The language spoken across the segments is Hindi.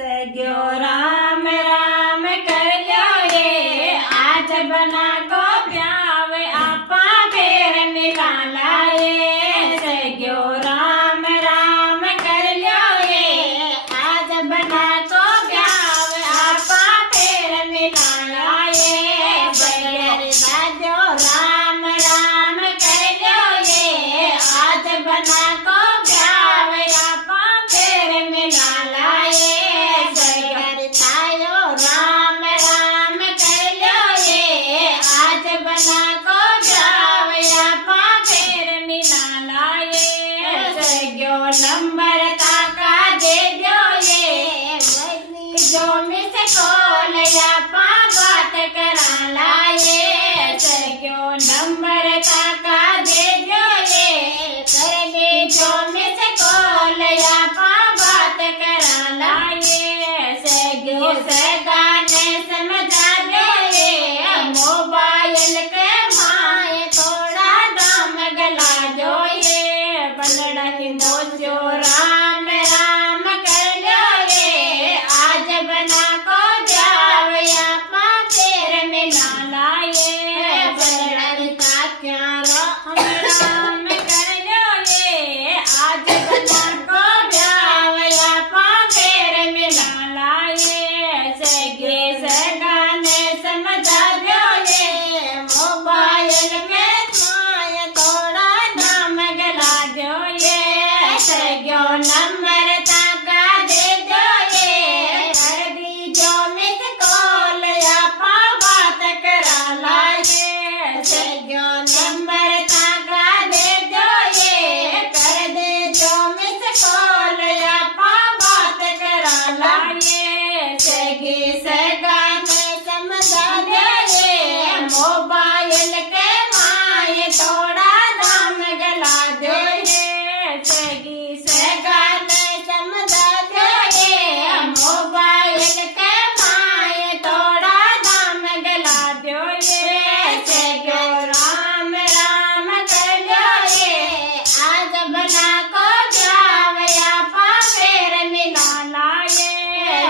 सग्यो राम राम कर लो ये आज बना को प्यावे आपा फेर मिला लाए सग्यो राम राम कर लो ये आज बना को प्यावे आपा फेर मिला लाए बगर बाजो राम राम कर लो ये आज बना को प्यावे आपा फेर मिला लाए नंबर ताका दे दो ये जो मिस कॉल या बात करा लाए सग्यो नंबर ताका दे दो ये कर दे जो मिस कॉल या बात करा लाए सग्यो सगा ने समझा दो ये मोबाइल के माए थोड़ा दाम गला जो ये बनड़ा की मोजो राम राम कर लो ये आज बना को जावया पातेर में ना लाए बनड़ा का क्या राम राम कर लो ये आज बना को जावया पातेर में ना लाए सगे सगाने समझा दो ये मोबाइल में माया थोड़ा दाम गला दो ये सग्यो नंबर ताका दे दो ये कर दी जो मिस कॉल या बात करा लाए सग्यो नंबर ताका दे दो ये कर दे जो मिस कॉल या बात करा लाए सगे सगा ने समझा दो ये मोबाइल के माए थोड़ा दाम गला दो ये सगी सगा ने समझा दो ये मोबाइल के माए थोड़ा दाम गला दो ये सग्यो राम राम कर लो ये आज बना को जावया पावेर मिला लाए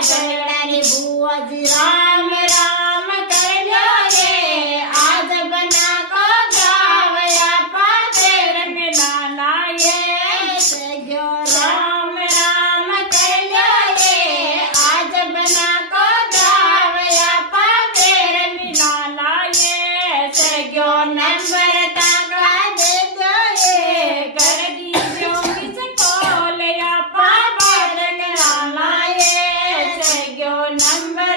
बनड़ी बुआ जी राम राम कर लो ये आज बना को जावया पावेर मिला लाए सग्यो राम राम कर लो ये आज बना को जावया पावेर मिला लाए सग्यो नंबर ताका दे दो ये कर दी जो किस कॉल या बात करा लाए सग्यो नंबर